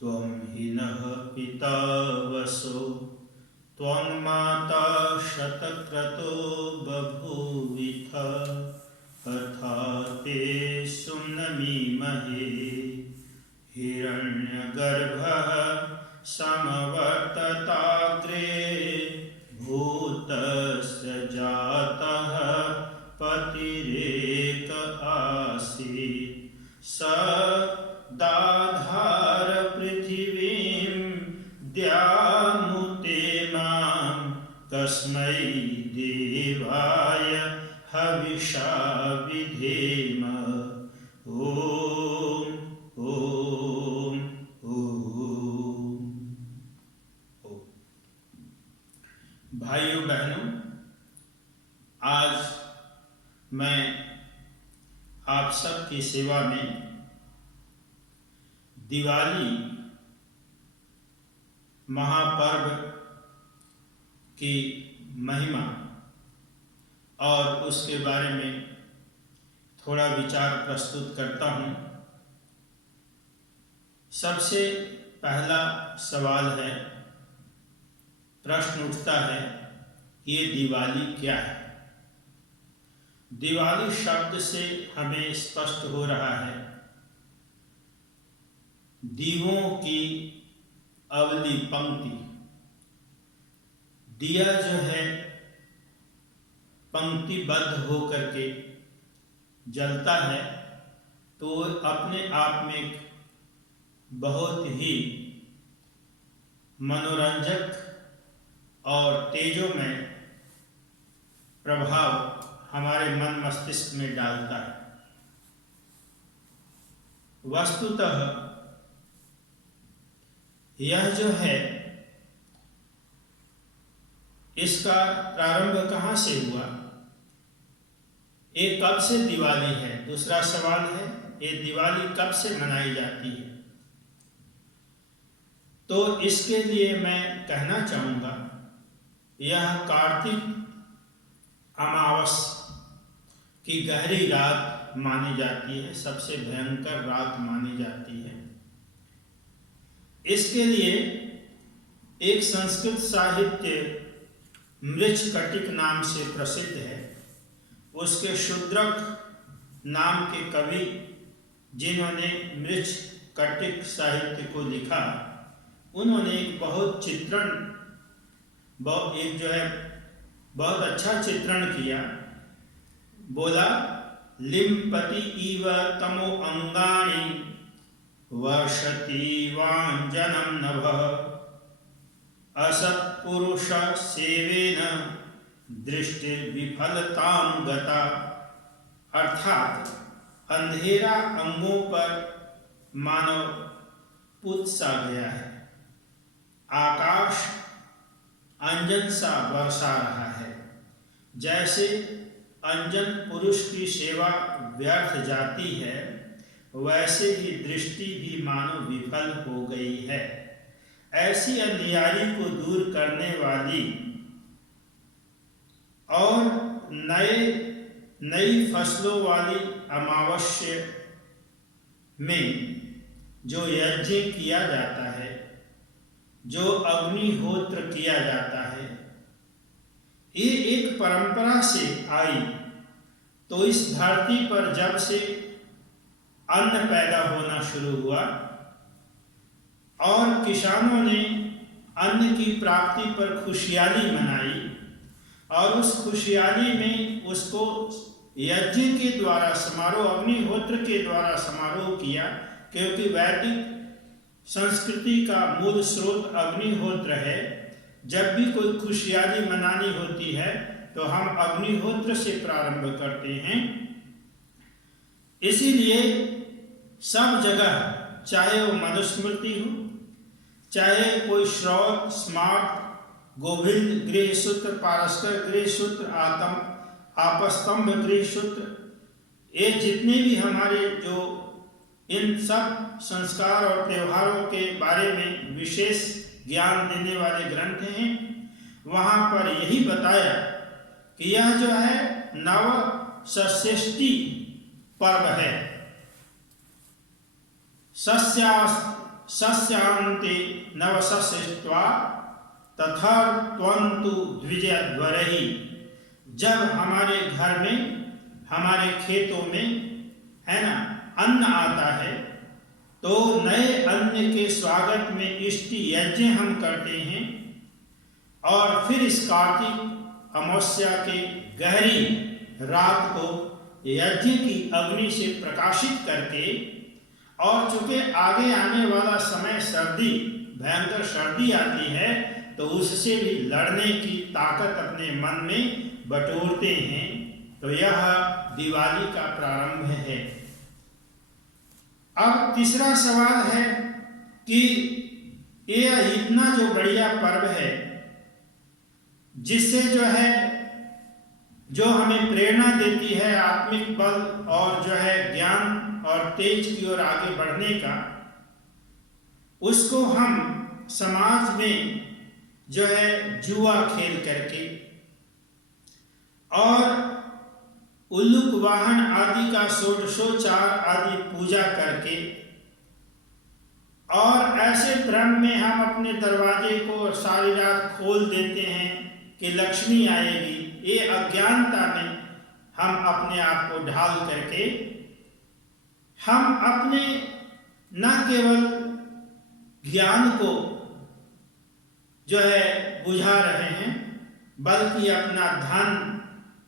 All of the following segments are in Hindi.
त्वं हि नः पिता वसो त्वन्माता शतक्रतो बभूविथ अथा ते सुम्नमीमहे हिरण्यगर्भः समवर्तताग्रे भूतस्य जातः पतिरेक आसीत् स दाधार पृथिवीं द्यामुतेनां तस्मै देवाय हविषा विधेम। ओम ओम ओम। भाइयों बहनों, आज मैं आप सबकी सेवा में दिवाली महापर्व की महिमा और उसके बारे में थोड़ा विचार प्रस्तुत करता हूँ। सबसे पहला सवाल है, प्रश्न उठता है, ये दिवाली क्या है? दिवाली शब्द से हमें स्पष्ट हो रहा है दीवों की अवली पंक्ति। दिया जो है पंक्तिबद्ध होकर के जलता है तो अपने आप में एक बहुत ही मनोरंजक और तेजोमय प्रभाव हमारे मन मस्तिष्क में डालता है। वस्तुतः यह जो है, इसका प्रारंभ कहाँ से हुआ? ये कब से दिवाली है? दूसरा सवाल है, ये दिवाली कब से मनाई जाती है? तो इसके लिए मैं कहना चाहूँगा, यह कार्तिक अमावस की गहरी रात मानी जाती है, सबसे भयंकर रात मानी जाती है। इसके लिए एक संस्कृत साहित्य मृच्छकटिक नाम से प्रसिद्ध है। उसके शूद्रक नाम के कवि जिन्होंने मृच्छकटिक साहित्य को लिखा, उन्होंने एक बहुत अच्छा चित्रण किया। बोला, लिम्पति इव तमो अंगानि वर्षति वाञ्जनं नभः असत्पुरुष सेवेन दृष्टिर्विफलतां गता। अर्थात अंधेरा अंगों पर मानव पुत सा गया है, आकाश अंजन सा बरसा रहा है। जैसे अंजन पुरुष की सेवा व्यर्थ जाती है, वैसे ही दृष्टि भी मानो विफल हो गई है। ऐसी अंधियारी को दूर करने वाली और नई फसलों वाली अमावस्या में जो यज्ञ किया जाता है, जो अग्निहोत्र किया जाता है, ये एक परंपरा से आई। तो इस धरती पर जब से अन्न पैदा होना शुरू हुआ और किसानों ने अन्न की प्राप्ति पर खुशहाली मनाई और उस खुशहाली में उसको यज्ञ के द्वारा समारोह, अग्निहोत्र के द्वारा समारोह किया, क्योंकि वैदिक संस्कृति का मूल स्रोत अग्निहोत्र है। जब भी कोई खुशहाली मनानी होती है तो हम अग्निहोत्र से प्रारंभ करते हैं। इसीलिए सब जगह, चाहे वो मनुस्मृति हो, चाहे कोई श्रौत, स्मार्त, गोविंद गृहसूत्र, पारस्कर गृहसूत्र, आपस्तंभ गृहसूत्र, ये जितने भी हमारे जो इन सब संस्कार और त्योहारों के बारे में विशेष ज्ञान देने वाले ग्रंथ हैं, वहाँ पर यही बताया कि यह जो है नव षष्ठी पर्व है। सस्यांते नवसस्यष्ट्वा तथर्त्वन्तु द्विजद्वरहि। जब हमारे घर में, हमारे खेतों में, है ना, अन्न आता है तो नए अन्न के स्वागत में इष्टि यज्ञ हम करते हैं। और फिर इस कार्तिक अमावस्या के गहरी रात को यज्ञ की अग्नि से प्रकाशित करके, और चूंकि आगे आने वाला समय सर्दी, भयंकर सर्दी आती है, तो उससे भी लड़ने की ताकत अपने मन में बटोरते हैं। तो यह दिवाली का प्रारंभ है। अब तीसरा सवाल है कि यह इतना जो बढ़िया पर्व है, जिससे जो हमें प्रेरणा देती है आत्मिक बल और ज्ञान और तेज की ओर आगे बढ़ने का, उसको हम समाज में जुआ खेल करके और उल्लूक वाहन आदि का षोडशोपचार आदि पूजा करके, और ऐसे क्रम में हम अपने दरवाजे को सारी रात खोल देते हैं कि लक्ष्मी आएगी। ये अज्ञानता में हम अपने आप को ढाल करके हम अपने न केवल ज्ञान को बुझा रहे हैं, बल्कि अपना धन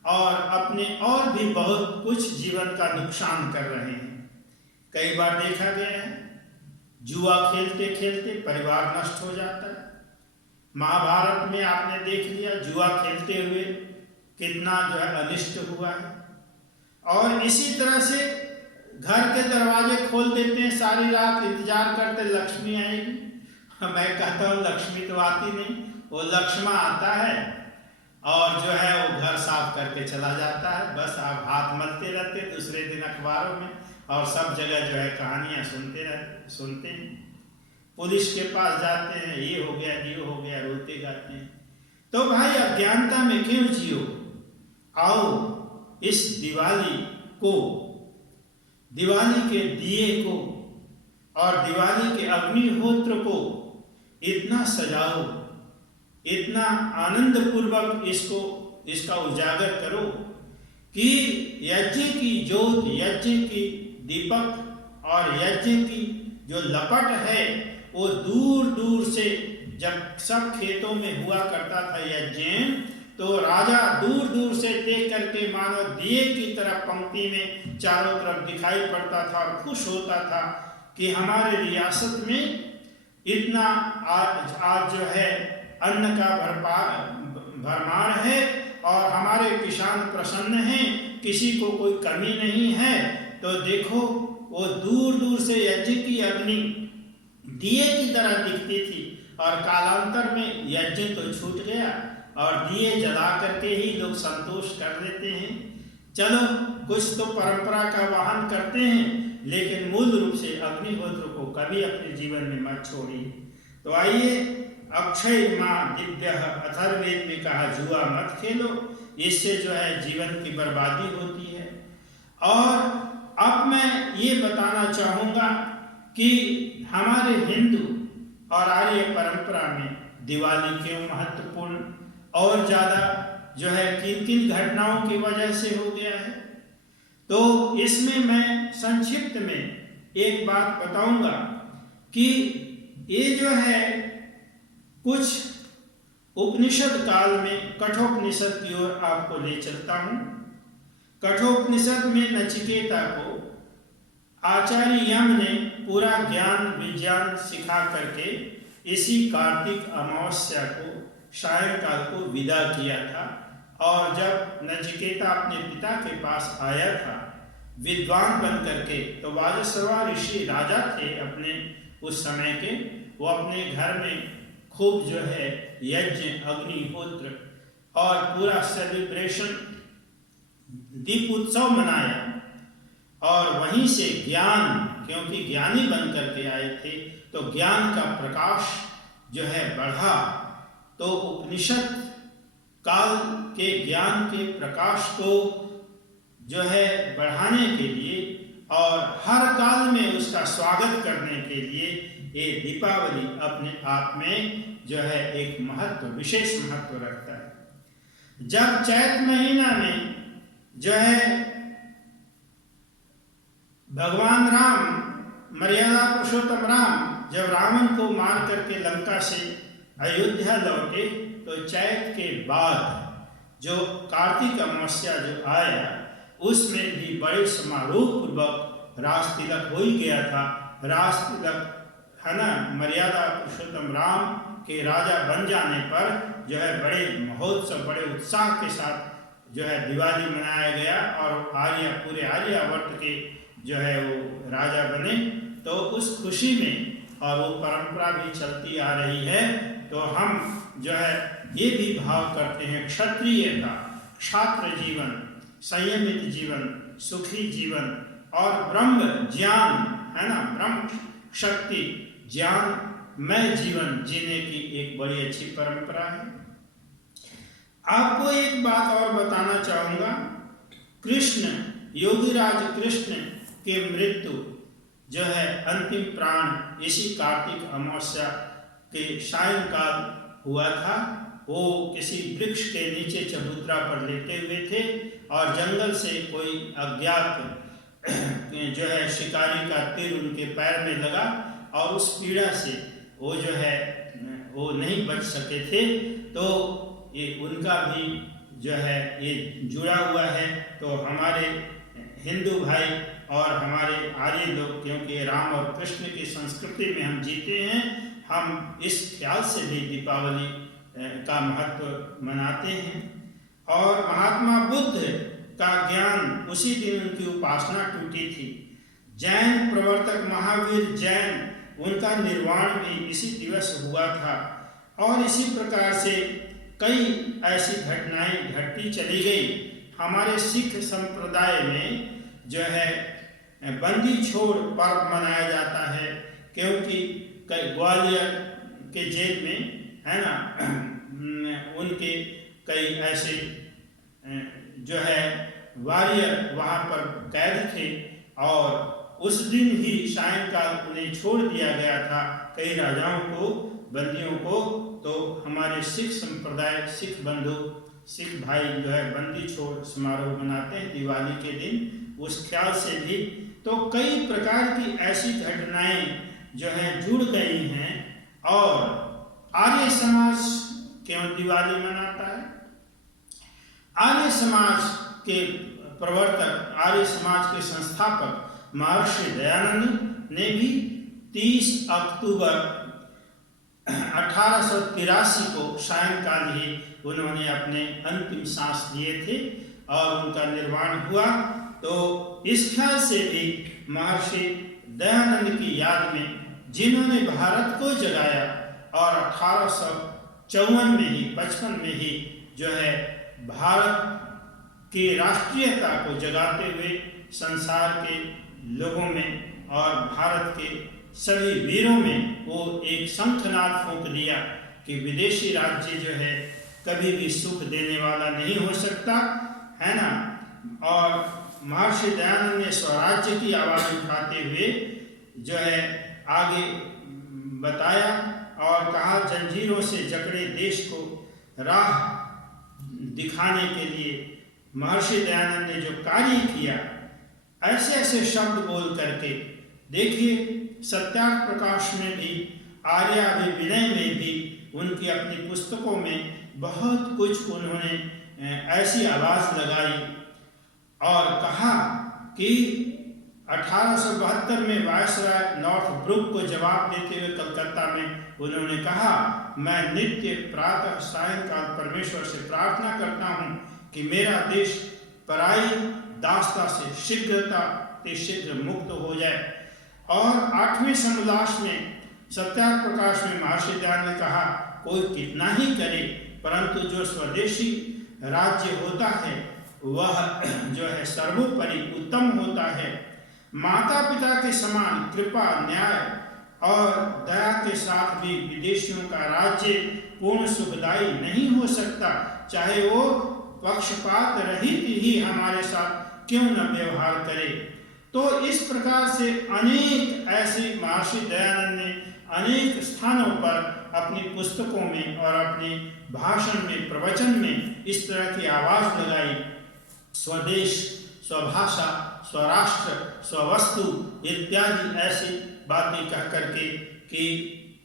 और अपने और भी बहुत कुछ जीवन का नुकसान कर रहे हैं। कई बार देखा गया है जुआ खेलते खेलते परिवार नष्ट हो जाता है। महाभारत में आपने देख लिया जुआ खेलते हुए कितना अनिष्ट हुआ है। और इसी तरह से घर के दरवाजे खोल देते हैं, सारी रात इंतजार करते लक्ष्मी आएगी। मैं कहता हूँ लक्ष्मी तो आती नहीं, वो लक्ष्मा आता है और वो घर साफ करके चला जाता है। बस आप हाथ मलते रहते, दूसरे दिन अखबारों में और सब जगह कहानियाँ सुनते हैं। पुलिस के पास जाते हैं, ये हो गया, रोते गाते हैं। तो भाई अज्ञानता में क्यों जियो? आओ इस दिवाली के दिए को और दिवाली के अग्निहोत्र को इतना सजाओ, इतना आनंद पूर्वक इसका उजागर करो कि यज्ञ की ज्योत, यज्ञ की दीपक और यज्ञ की जो लपट है वो दूर दूर से, जब सब खेतों में हुआ करता था यज्ञ, तो राजा दूर दूर से देख करके मानो दिए की तरफ पंक्ति में चारों तरफ दिखाई पड़ता था और खुश होता था कि हमारे रियासत में इतना आज अन्न का भरमार है और हमारे किसान प्रसन्न हैं, किसी को कोई कमी नहीं है। तो देखो वो दूर दूर से यज्ञ की अग्नि दिए की तरह दिखती थी और कालांतर में यज्ञ तो छूट गया और दिए जला करके ही लोग संतोष कर लेते हैं। चलो कुछ तो परंपरा का वाहन करते हैं, लेकिन मूल रूप से अग्निहोत्र को कभी अपने जीवन में मत छोड़िए। तो आइए, अक्षय माँ दिव्य अथर्ववेद में कहा जुआ मत खेलो, इससे जीवन की बर्बादी होती है। और अब मैं ये बताना चाहूँगा कि हमारे हिंदू और आर्य परंपरा में दिवाली क्यों महत्वपूर्ण और ज़्यादा किन किन घटनाओं की वजह से हो गया है। तो इसमें मैं संक्षिप्त में एक बात बताऊंगा कि ये कुछ उपनिषद काल में कठोपनिषद की ओर आपको ले चलता हूँ। कठोपनिषद में नचिकेता को आचार्य यम ने पूरा ज्ञान विज्ञान सिखा करके इसी कार्तिक अमावस्या को सायंकाल को विदा किया था। और जब नचिकेता अपने पिता के पास आया था विद्वान बन करके, तो वाजस्रवा ऋषि राजा थे अपने उस समय के, वो अपने घर में खूब यज्ञ अग्निहोत्र और पूरा सेलिब्रेशन दीप उत्सव मनाया। और वहीं से ज्ञान, क्योंकि ज्ञानी बन करके आए थे, तो ज्ञान का प्रकाश बढ़ा। तो उपनिषद काल के ज्ञान के प्रकाश को बढ़ाने के लिए का स्वागत करने के लिए ये दीपावली अपने आप में जो है एक महत्व, विशेष महत्व रखता है। जब चैत महीना में जो है भगवान राम, मर्यादा पुरुषोत्तम राम जब रावण को मार करके लंका से अयोध्या लौटे, तो चैत के बाद जो कार्तिक अमावस्या जो आया, उसमें भी बड़े समारोह पूर्वक रास तिलक हो ही गया था। रास तिलक है ना, मर्यादा पुरुषोत्तम राम के राजा बन जाने पर जो है बड़े महोत्सव, बड़े उत्साह के साथ जो है दिवाली मनाया गया और पूरे आर्यावर्त के जो है वो राजा बने। तो उस खुशी में, और वो परंपरा भी चलती आ रही है, तो हम जो है ये भी भाव करते हैं क्षत्रियता, क्षात्र जीवन, संयमित जीवन, सुखी जीवन और ब्रह्म ज्ञान, है ना, ब्रह्म शक्ति ज्ञानमय जीवन जीने की एक बड़ी अच्छी परंपरा है। आपको एक बात और बताना चाहूँगा, कृष्ण, योगीराज कृष्ण के मृत्यु जो है अंतिम प्राण इसी कार्तिक अमावस्या के सायंकाल हुआ था। वो किसी वृक्ष के नीचे चबूतरा पर लेटे हुए थे और जंगल से कोई अज्ञात जो है शिकारी का तीर उनके पैर में लगा और उस पीड़ा से वो जो है वो नहीं बच सके थे। तो ये उनका भी जो है ये जुड़ा हुआ है। तो हमारे हिंदू भाई और हमारे आर्य लोग, क्योंकि राम और कृष्ण की संस्कृति में हम जीते हैं, हम इस ख्याल से भी दीपावली का महत्व मनाते हैं। और महात्मा बुद्ध का ज्ञान, उसी दिन उनकी उपासना टूटी थी। जैन प्रवर्तक महावीर जैन, उनका निर्वाण भी इसी दिवस हुआ था। और इसी प्रकार से कई ऐसी घटनाएं घटती चली गई। हमारे सिख संप्रदाय में जो है बंदी छोड़ पर्व मनाया जाता है, क्योंकि ग्वालियर के जेल में, है ना, उनके कई ऐसे जो है वॉरियर वहाँ पर कैद थे और उस दिन ही सायंकाल उन्हें छोड़ दिया गया था, कई राजाओं को, बंदियों को। तो हमारे सिख संप्रदाय, सिख बंधु, सिख भाई जो है बंदी छोड़ समारोह मनाते हैं दिवाली के दिन, उस ख्याल से भी। तो कई प्रकार की ऐसी घटनाएं जो है जुड़ गई हैं। और आर्य समाज क्यों दिवाली मनाता है? आर्य समाज के प्रवर्तक, आर्य समाज के संस्थापक महर्षि दयानंद ने भी 30 अक्टूबर 1883 को सायंकाल ही उन्होंने अपने अंतिम सांस लिए थे और उनका निर्वाण हुआ। तो इस ख्याल से भी महर्षि दयानंद की याद में, जिन्होंने भारत को जगाया और 1854 में ही, 55 में ही जो है भारत की राष्ट्रीयता को जगाते हुए संसार के लोगों में और भारत के सभी वीरों में वो एक शंखनाद फूंक दिया कि विदेशी राज्य जो है कभी भी सुख देने वाला नहीं हो सकता, है ना। और महर्षि दयानंद ने स्वराज्य की आवाज उठाते हुए जो है आगे बताया और कहा, जंजीरों से जकड़े देश को राह दिखाने के लिए महर्षि दयानंद ने जो कार्य किया, ऐसे ऐसे शब्द बोल करके। देखिए, सत्यार्थ प्रकाश में भी, आर्याभिविनय में भी, उनकी अपनी पुस्तकों में बहुत कुछ उन्होंने ऐसी आवाज़ लगाई और कहा कि 1872 में वायसराय नॉर्थ ब्रुक को जवाब देते हुए कलकत्ता में उन्होंने कहा, मैं नित्य प्रातः सायंकाल परमेश्वर से प्रार्थना करता हूँ कि मेरा देश पराई दास्ता से शीघ्र मुक्त हो जाए। और 8वें समोल्लास में सत्यार्थ प्रकाश में महर्षि दयानंद ने कहा, कोई कितना ही करे, परंतु जो स्वदेशी राज्य होता है वह जो है सर्वोपरि उत्तम होता है। माता पिता के समान कृपा, न्याय और दया के साथ भी विदेशियों का राज्य पूर्ण सुखदायी नहीं हो सकता, चाहे वो पक्षपात रहित ही हमारे साथ क्यों न व्यवहार करे। तो इस प्रकार से अनेक ऐसे महर्षि दयानंद ने अनेक स्थानों पर अपनी पुस्तकों में और अपने भाषण में, प्रवचन में इस तरह की आवाज लगाई, स्वदेश, स्वभाषा, स्वराष्ट्र, स्ववस्तु इत्यादि ऐसी बातें कह करके कि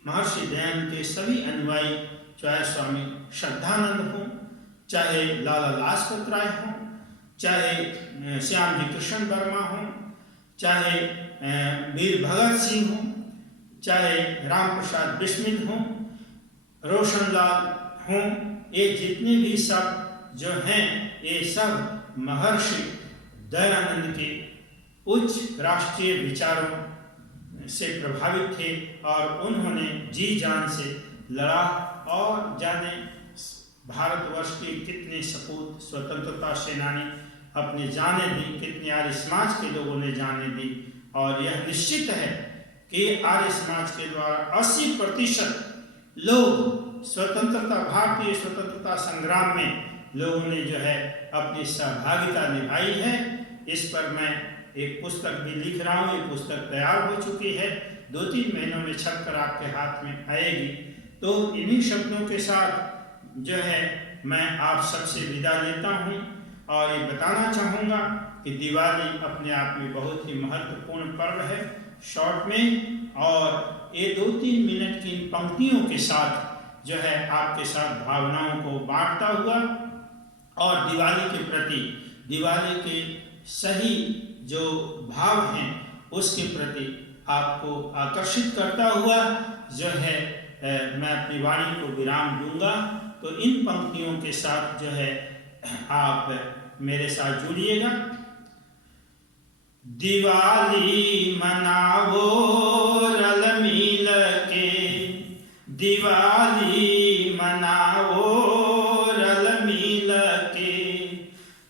महर्षि दयानंद के सभी अनुयायी, चाहे स्वामी श्रद्धानंद हों, चाहे लाला लाजपत राय हों, चाहे श्याम जी कृष्ण वर्मा हों, चाहे वीर भगत सिंह हों, चाहे राम प्रसाद बिस्मिल हों, रोशनलाल हों, ये जितने भी सब जो हैं ये सब महर्षि दयानंद के उच्च राष्ट्रीय विचारों से प्रभावित थे और उन्होंने जी जान से लड़ा और जाने भारतवर्ष के कितने सपूत स्वतंत्रता सेनानी अपने जाने दी, कितने आर्य समाज के लोगों ने जाने दी। और यह निश्चित है कि आर्य समाज के द्वारा 80% लोग स्वतंत्रता, भारतीय स्वतंत्रता संग्राम में लोगों ने जो है अपनी सहभागिता निभाई है। इस पर मैं एक पुस्तक भी लिख रहा हूँ, ये पुस्तक तैयार हो चुकी है, 2-3 महीनों में छपकर आपके हाथ में आएगी। तो इन्हीं शब्दों के साथ जो है मैं आप सबसे विदा लेता हूँ और ये बताना चाहूँगा कि दिवाली अपने आप में बहुत ही महत्वपूर्ण पर्व है। शॉर्ट में और ये 2-3 मिनट की इन पंक्तियों के साथ जो है आपके साथ भावनाओं को बांटता हुआ और दिवाली के प्रति, दिवाली के सही जो भाव हैं उसके प्रति आपको आकर्षित करता हुआ जो है मैं अपनी वाणी को विराम दूंगा। तो इन पंक्तियों के साथ जो है आप मेरे साथ जुड़िएगा। दिवाली मनावो रल मिल के, दिवाली मनावो रल मिल के,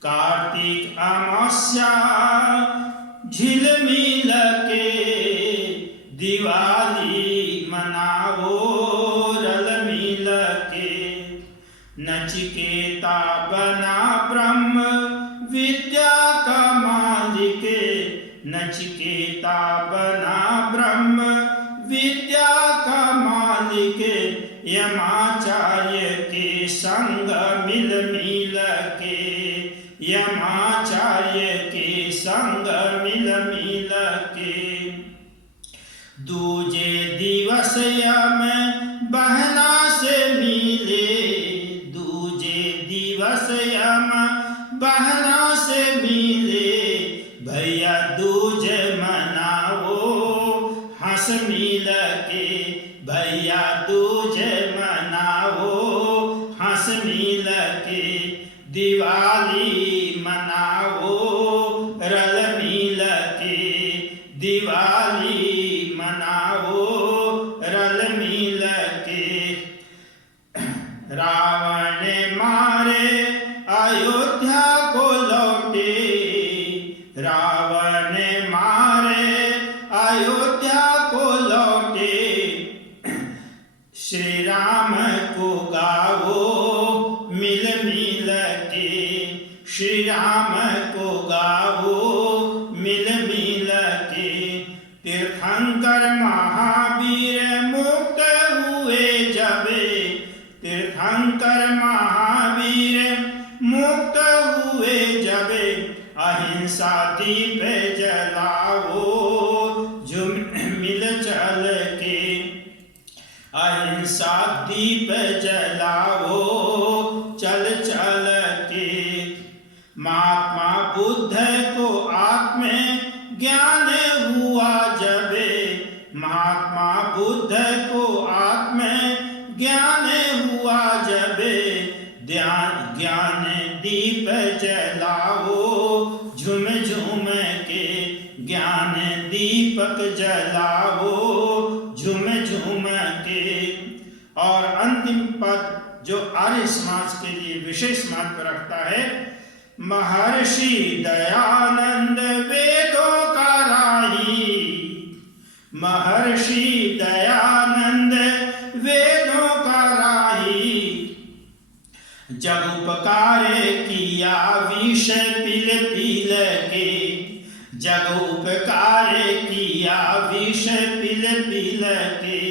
कार्तिक अमावस्या झिलमिल के, दिवाली मनावो रल मिल के, नचिकेता बना ब्रह्म विद्या का मालिक, नचिकेता बना ब्रह्म विद्या का मालिक, यमाचार्य के संग मिल मिल के, यमाचार्य के संग मिल मिल के, दूजे दिवस यम बहना से मिले, दूजे दिवस यम बहना से मिले, भैया दूज मनाओ हंस मिल के, भैया दूज मनाओ हंस मिल के, दिवाली मनाओ रल मिल के, दिवाली मनाओ रल मिल के। रावण मारे अयोध्या को लौटे, रावण मारे अयोध्या को लौटे, श्री राम को गाओ मिल मिल के, श्री राम को गाओ मिल मिल के, तीर्थंकर महावीर मुक्त हुए जबे, तीर्थंकर महावीर मुक्त हुए जबे, अहिंसा दीप जलाओ झुम मिल चल के, अहिंसा दीप जलाओ चल चल के, महात्मा बुद्ध को आत्म ज्ञान हुआ जबे, महात्मा बुद्ध को आत्म ज्ञान हुआ जबे, ज्ञान दीप जलाओ झुम झुम के, ज्ञान दीपक जलाओ झुम झुम के। और अंतिम पद जो आर्य समाज के लिए विशेष महत्व रखता है, महर्षि दयानंद वेदों का राही, महर्षि दयानंद वेदों का राही, जब उपकार किया विष पिल पिल के, जब उपकार किया विष पिल पिल के,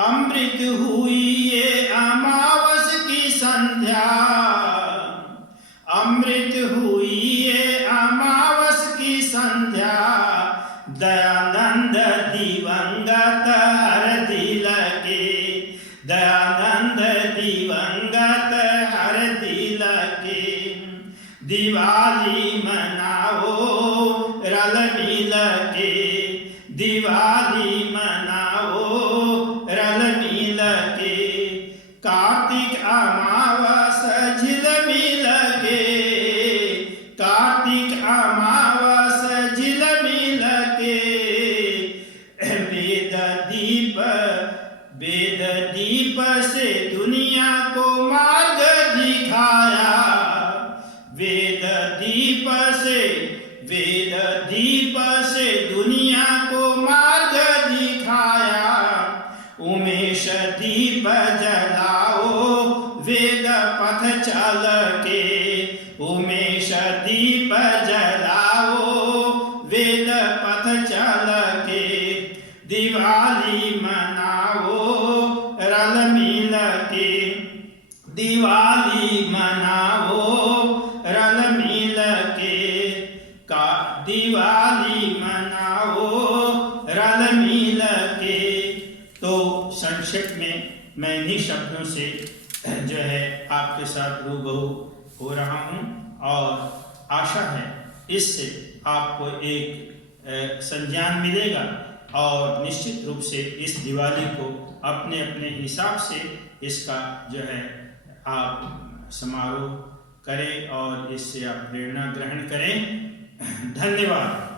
अमृत हुई ये अमावस की संध्या, अमृत हुई ये अमावस की संध्या, दयानंद दिवंगत हर दिल के, दयानंद दिवंगत हर दिल के। दिवाली मनाओ रल मिल के, दिवाली मनाओ रल मिल के, कार्तिक अमावस झिलमिल के, कार्तिक अमावस झिलमिल के। वेद दीप से दुनिया को मार्ग दिखाया, वेद दीप से दुनिया को मार्ग दिखाया। उमेश दीप जलाओ वेद पथ चल के, उमेश दीप जलाओ वेद पथ चल के। दिवाली मनाओ रल मिल के, दिवाली मनाओ रल मिल के, का दिवाली मनाओ रल मिल के। तो संक्षेप में मैं इन्हीं शब्दों से जो है आपके साथ रूबरू हो रहा हूँ, और आशा है इससे आपको एक संज्ञान मिलेगा, और निश्चित रूप से इस दिवाली को अपने अपने हिसाब से इसका जो है आप समारोह करें और इससे आप प्रेरणा ग्रहण करें। धन्यवाद।